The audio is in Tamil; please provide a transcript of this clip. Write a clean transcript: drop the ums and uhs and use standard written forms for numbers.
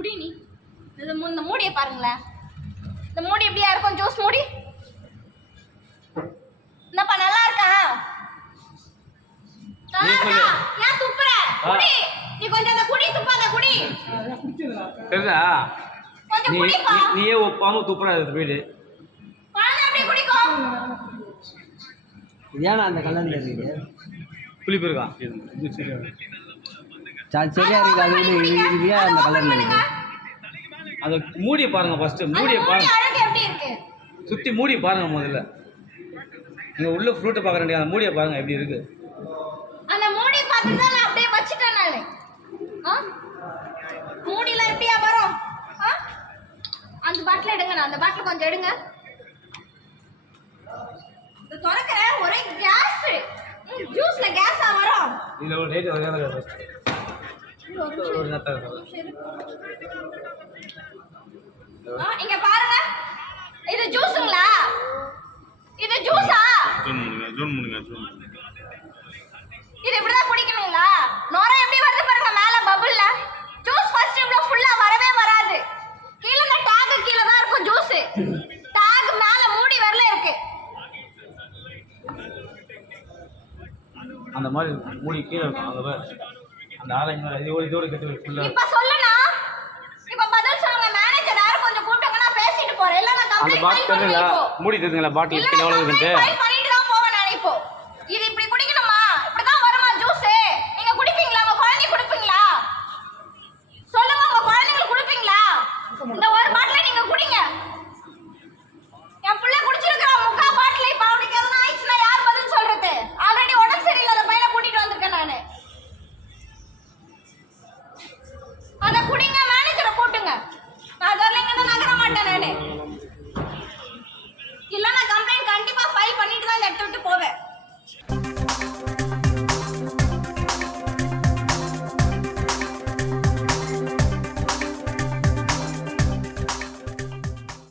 குடி நீ. இந்த மூடியை பாருங்களேன். இந்த மூடி எப்படியா இருக்கும்? ஜூஸ் மூடி. என்னப்பா நல்லா இருக்கா? நல்லா இருக்கா? ஏன் துப்புற? குடி. நீ கொஞ்சம் அந்த குடி துப்பாத குடி. சரிடா. கொஞ்சம் குடிப்பா. நீயே ஒப்பாம துப்புற அது வீடு. குழந்தை அப்படியே குடிக்கும். ஏன்னா அந்த கலர்ல இருக்கு. புளிப்பு இருக்கா? சரியா இருக்கு. அது இது ஏன் அந்த கலர்ல இருக்கு? அந்த மூடியை பாருங்க ஃபர்ஸ்ட். மூடியை பாருங்க. அழகு எப்படி இருக்கு? சுத்தி மூடி பாருங்க முதல்ல. நீங்க உள்ள ஃப்ரூட்டை பாக்குறீங்க. அந்த மூடியை பாருங்க எப்படி இருக்கு. அந்த மூடி பார்த்து தான் நான் அப்படியே வச்சிட்டேன் நானு. மூடில எப்படியா வரும்? அந்த பாட்டில் எடுங்க. அந்த பாட்டில் கொஞ்சம் எடுங்க. இது திறக்கறேன் ஒரே கேஸ். ஜூஸ்ல கேஸா வரும். இதுல ஒரு லைட் வரல ஃபர்ஸ்ட். ஒரு நத்தா இங்க பாருங்க. இது ஜூஸ்ங்களா? இது ஜூஸா? ஜூன் பண்ணுங்க. இது இப்படிதான் குடிக்கணுங்களா? நோரா எப்படி வருது பாருங்க மேல பபிள்ல. ஜூஸ் ஃபர்ஸ்ட் இவ்ளோ ஃபுல்லா வரவே வராது. கீழ அந்த டாக் கீழ தான் இருக்கும் ஜூஸ். டாக் மேல மூடி வரல இருக்கு. அந்த மாதிரி மூடி கீழே இருக்கும். அங்க பாரு. அந்த ஆரஞ்சு மாதிரி இதோட கட்டி ஃபுல்லா. இப்ப சொல்லுனா. இப்ப பதில் சொல்லுங்க. மேனேஜர் யாரும் கொஞ்சம் கூப்பிடுங்க. நான் பேசிட்டு போறேன். இல்ல நான் அந்த கம்ப்ளைண்ட் பாட்டில் பண்ணி மூடி தெரியுங்களா? பாட்டில் கீழே எவ்வளவு இருக்குன்னு.